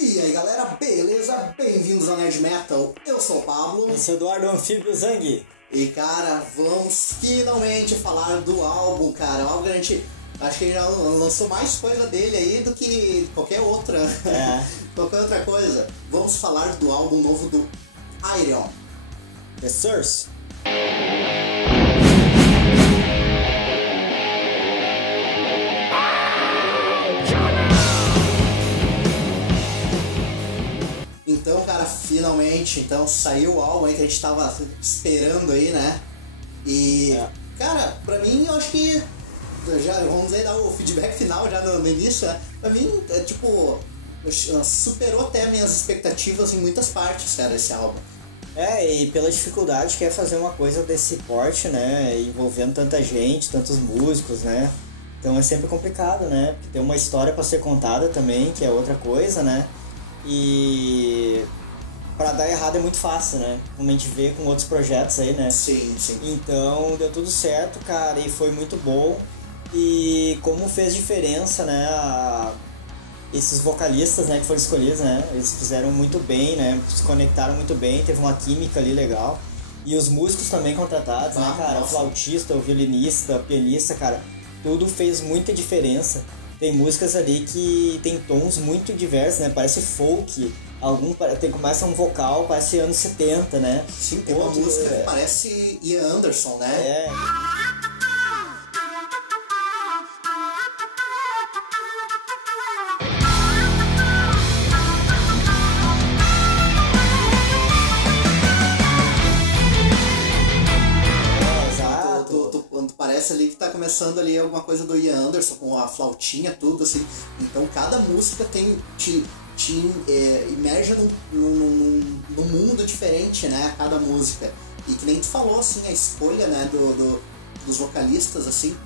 E aí galera, beleza? Bem-vindos ao Nerd Metal, eu sou o Pablo. Eu sou Eduardo Anfíbio Zang. E cara, vamos finalmente falar do álbum, cara. O álbum que a gente, acho que ele já lançou mais coisa dele aí do que qualquer outra, qualquer outra coisa. Vamos falar do álbum novo do Ayreon. The Source. Então, cara, finalmente, então saiu o álbum aí que a gente tava esperando aí, né? E, cara, pra mim, eu acho que já, vamos dizer, dar o feedback final já no início, né? Pra mim, superou até minhas expectativas em muitas partes, cara, esse álbum. E pela dificuldade que é fazer uma coisa desse porte, né? Envolvendo tanta gente, tantos músicos, né? Então é sempre complicado, né? Porque tem uma história pra ser contada também, que é outra coisa, né? E pra dar errado é muito fácil, né? Como a gente vê com outros projetos aí, né? Sim. Então deu tudo certo, cara, e foi muito bom. E como fez diferença, né? Esses vocalistas, né, que foram escolhidos, né? Eles fizeram muito bem, né? Se conectaram muito bem, teve uma química ali legal. E os músicos também contratados, né, cara? O flautista, o violinista, o pianista, cara, tudo fez muita diferença. Tem músicas ali que tem tons muito diversos, né? Parece folk, começa um vocal, parece anos 70, né? Sim, tem uma música que parece Ian Anderson, né? Parece ali que tá começando ali alguma coisa do Ian Anderson, com a flautinha, tudo assim. Então cada música te imerge num mundo diferente, né? Cada música. E que nem tu falou, assim, a escolha, né, dos vocalistas, assim,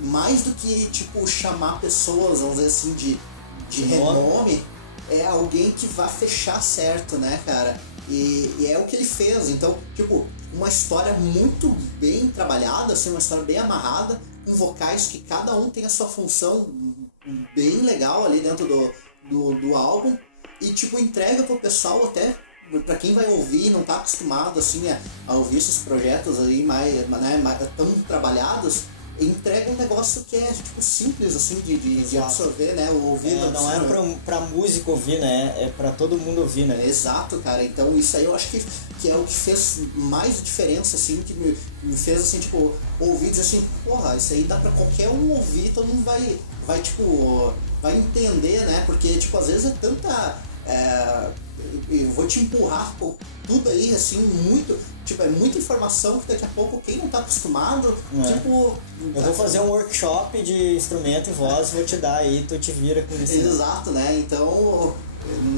mais do que, tipo, chamar pessoas, vamos dizer assim, de renome, é alguém que vai fechar certo, né, cara? E é o que ele fez. Então, tipo, uma história muito bem trabalhada, assim, uma história bem amarrada, com vocais que cada um tem a sua função bem legal ali dentro do álbum, e tipo, entrega pro pessoal, até pra quem vai ouvir e não tá acostumado assim a ouvir esses projetos aí mais tão trabalhados, entrega um negócio que é tipo simples assim de absorver, né? O ouvido não é pra músico ouvir, né? É pra todo mundo ouvir, né? Exato, cara. Então isso aí eu acho que é o que fez mais diferença, assim, que me fez assim, tipo, ouvir e dizer assim, porra, isso aí dá pra qualquer um ouvir, todo mundo vai entender, né? Porque, tipo, às vezes é tanta. Eu vou te empurrar por tudo aí, assim, muito. Tipo, é muita informação que daqui a pouco quem não tá acostumado, tipo... Eu vou fazer um workshop de instrumento e voz, vou te dar aí, tu te vira com isso. Exato, né? Então,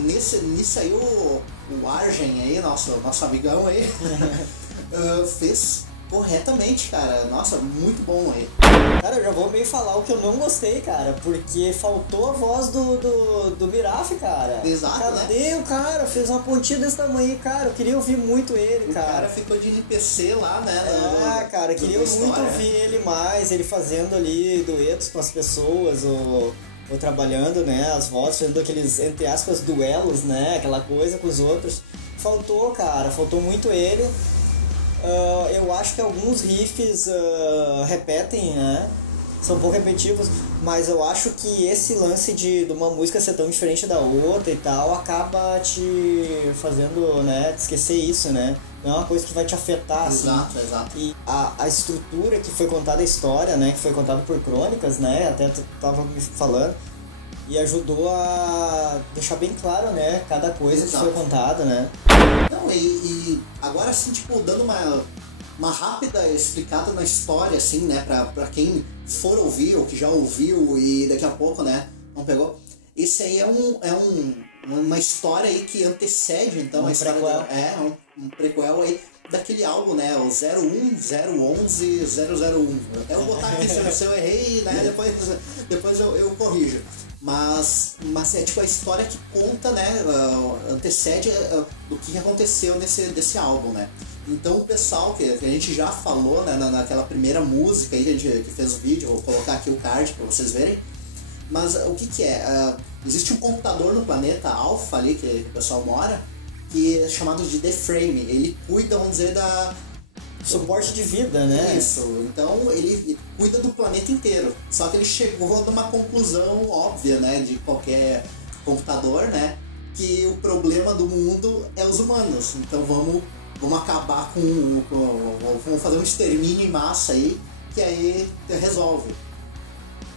nisso aí o Arjen aí, nosso amigão aí, fez corretamente, cara. Nossa, muito bom aí. Cara, eu já vou meio falar o que eu não gostei, cara, porque faltou a voz do Miraf, cara. Exato, Cadê né? o cara? Fez uma pontinha desse tamanho aí, cara. Eu queria ouvir muito ele, cara. O cara ficou de NPC lá, né? Cara, queria muito ouvir ele mais, ele fazendo ali duetos com as pessoas, ou trabalhando, né, as vozes, fazendo aqueles, entre aspas, duelos, né, aquela coisa com os outros. Faltou, cara, faltou muito ele. Eu acho que alguns riffs repetem, né? São um pouco repetitivos, mas eu acho que esse lance de uma música ser tão diferente da outra e tal acaba te fazendo, né, esquecer isso, né? Não é uma coisa que vai te afetar, assim. Exato. E a estrutura que foi contada, a história, né, que foi contada por crônicas, né, até tu tava me falando, e ajudou a deixar bem claro, né, cada coisa que foi contada, né? Não, e agora assim, tipo, dando uma rápida explicada na história, assim, né, pra quem for ouvir ou que já ouviu e daqui a pouco, né, não pegou. Esse aí é uma história aí que antecede, então, a história um prequel aí daquele álbum, né, o 01, 011, 001. Até eu vou botar aqui se eu errei, né, depois eu corrijo. Mas é tipo a história que conta, né, antecede do que aconteceu desse álbum, né. Então o pessoal que a gente já falou, né, naquela primeira música aí que fez o vídeo, vou colocar aqui o card pra vocês verem, Mas o que é? Existe um computador no planeta Alpha ali, que o pessoal mora, que é chamado de The Frame. Ele cuida, vamos dizer, da... Suporte de vida, né? Isso, então ele cuida do planeta inteiro. Só que ele chegou numa conclusão óbvia, né, de qualquer computador, né, que o problema do mundo é os humanos. Então vamos acabar vamos fazer um extermínio em massa aí, que aí resolve.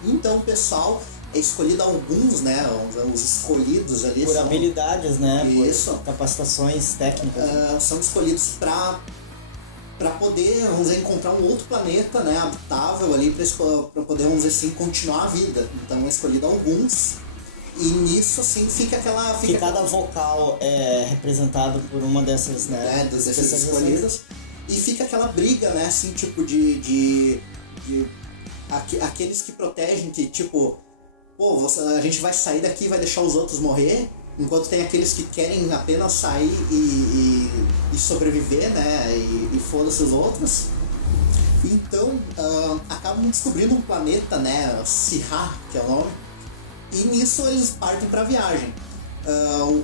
Então o pessoal é escolhido alguns, né, os escolhidos ali por são, habilidades, né? Isso. Por capacitações técnicas. São escolhidos para poder, vamos dizer, encontrar um outro planeta, né, habitável ali, para poder, vamos dizer assim, continuar a vida. Então é escolhido alguns, e nisso, assim, fica aquela... Que cada vocal é representado por uma dessas, né? Desses escolhidos. E fica aquela briga, né, assim, tipo, de aqueles que protegem, que, tipo, pô, a gente vai sair daqui e vai deixar os outros morrer, enquanto tem aqueles que querem apenas sair e sobreviver, né, e foda-se os outros. Então, acabam descobrindo um planeta, né, Sirha, que é o nome, e nisso eles partem pra viagem.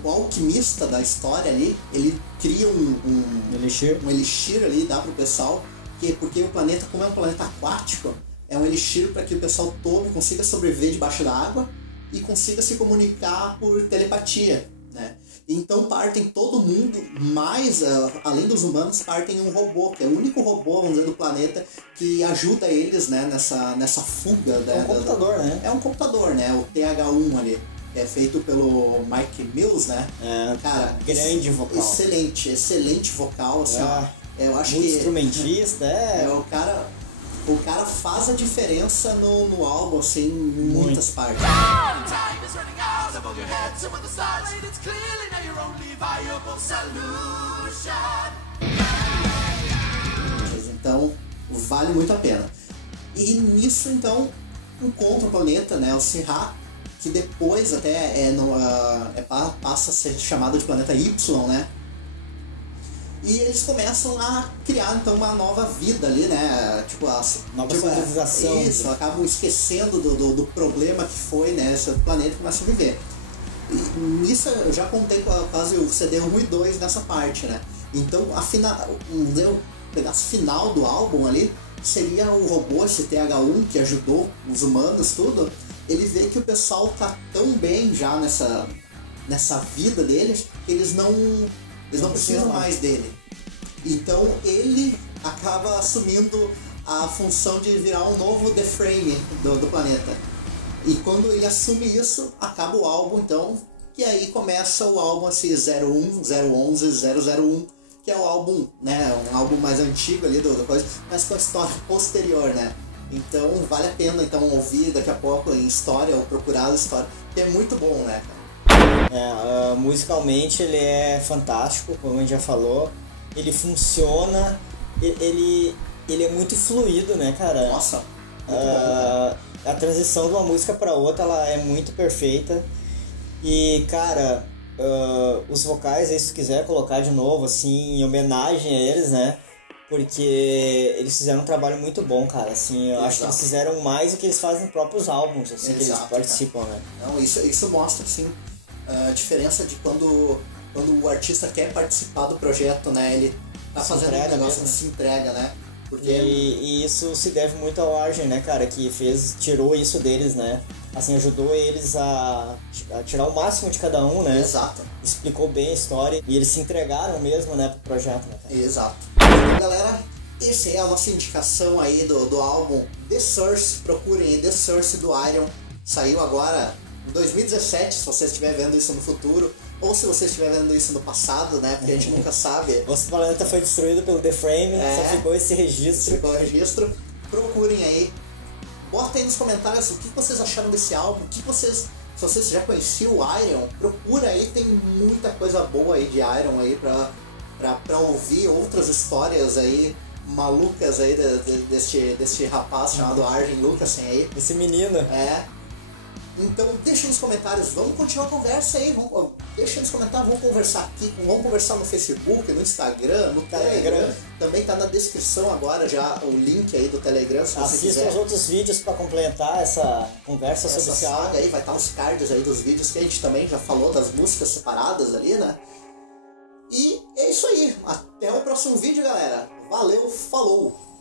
O alquimista da história ali, ele cria um elixir ali, dá pro pessoal, porque o planeta, como é um planeta aquático, é um elixir para que o pessoal tome, consiga sobreviver debaixo da água e consiga se comunicar por telepatia, né? Então partem todo mundo, mas além dos humanos, partem um robô, que é o único robô, vamos dizer, do planeta que ajuda eles, né, nessa fuga. É um computador, né? É um computador, né? O TH1 ali. É feito pelo Mike Mills, né? Cara, grande vocal. Excelente vocal, assim, ó. Eu acho muito que instrumentista, o cara faz a diferença no álbum, assim, em muitas partes. Então, vale muito a pena. E nisso, então, encontra o planeta, né, o Sirha, que depois até passa a ser chamado de planeta Y, né? E eles começam a criar, então, uma nova vida ali, né? Tipo, nova civilização. Isso, acabam esquecendo do problema que foi, né? Esse planeta começa a viver. E nisso eu já contei quase o CD 1 e 2 nessa parte, né? Então, o pedaço final do álbum ali seria o robô, esse TH1, que ajudou os humanos, tudo. Ele vê que o pessoal tá tão bem já nessa vida deles, que eles não precisam mais dele. Então ele acaba assumindo a função de virar um novo The Frame do planeta. E quando ele assume isso, acaba o álbum, então, e aí começa o álbum assim, 01, 011, 001, que é o álbum, né, um álbum mais antigo ali do coisa, mas com a história posterior, né? Então vale a pena então ouvir daqui a pouco em história, ou procurar a história, que é muito bom, né, cara? Musicalmente ele é fantástico, como a gente já falou. Ele funciona, ele é muito fluido, né, cara? Nossa! A transição de uma música para outra, ela é muito perfeita. E, cara, os vocais aí, se tu quiser colocar de novo, assim, em homenagem a eles, né? Porque eles fizeram um trabalho muito bom, cara, assim, eu acho que eles fizeram mais do que eles fazem nos próprios álbuns, assim, que eles participam, cara, né? Não, isso mostra, assim, a diferença de quando o artista quer participar do projeto, né, ele tá fazendo um negócio, mesmo, se entrega, né? Porque... E isso se deve muito ao Arjen, né, cara, que tirou isso deles, né? Assim, ajudou eles a tirar o máximo de cada um, né? Exato. Explicou bem a história e eles se entregaram mesmo, né, pro projeto, né, cara? Exato. Então, galera, essa é a nossa indicação aí do álbum The Source. Procurem The Source do Ayreon. Saiu agora em 2017, se você estiver vendo isso no futuro, ou se você estiver vendo isso no passado, né? Porque a gente nunca sabe. O planeta foi destruído pelo The Frame, só ficou esse registro. Ficou o registro. Procurem aí. Bota aí nos comentários o que vocês acharam desse álbum, se vocês já conheciam o Ayreon, procura aí, tem muita coisa boa aí de Ayreon aí pra ouvir outras histórias aí malucas aí deste rapaz chamado Arjen Lucassen aí. Esse menino. Então deixa nos comentários, vamos continuar a conversa aí, deixa nos comentários, vamos conversar aqui, vamos conversar no Facebook, no Instagram, no Telegram. Também tá na descrição agora já o link aí do Telegram, se você quiser. Assista os outros vídeos para complementar essa conversa sobre essa saga aí, vai estar os cards aí dos vídeos que a gente também já falou, das músicas separadas ali, né? E é isso aí, até o próximo vídeo, galera. Valeu, falou!